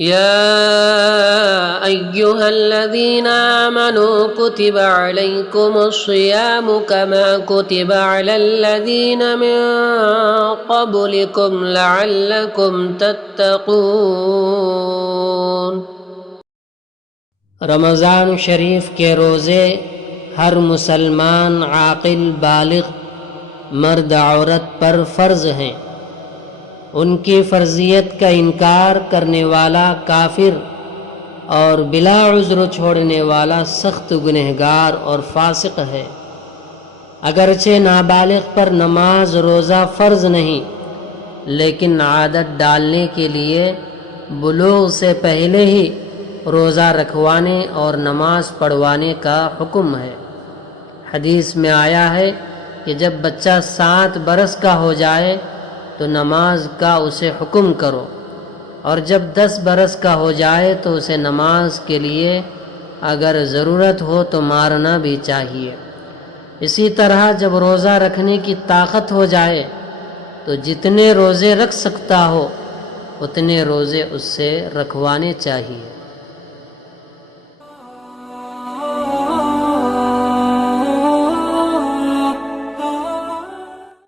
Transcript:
يا أيها الذين آمنوا كتب عليكم الصيام كما كتب على الذين من قبلكم لعلكم تتقون۔ رمضان شریف کے روزے ہر مسلمان عاقل بالغ مرد عورت پر فرض ہیں۔ ان کی فرضیت کا انکار کرنے والا کافر اور بلا عذر چھوڑنے والا سخت گنہگار اور فاسق ہے۔ اگرچہ نابالغ پر نماز روزہ فرض نہیں، لیکن عادت ڈالنے کے لیے بلوغ سے پہلے ہی روزہ رکھوانے اور نماز پڑھوانے کا حکم ہے۔ حدیث میں آیا ہے کہ جب بچہ 7 برس کا ہو جائے تو نماز کا اسے حکم کرو، اور جب 10 برس کا ہو جائے تو اسے نماز کے لیے اگر ضرورت ہو تو مارنا بھی چاہیے۔ اسی طرح جب روزہ رکھنے کی طاقت ہو جائے تو جتنے روزے رکھ سکتا ہو اتنے روزے اس سے رکھوانے چاہیے۔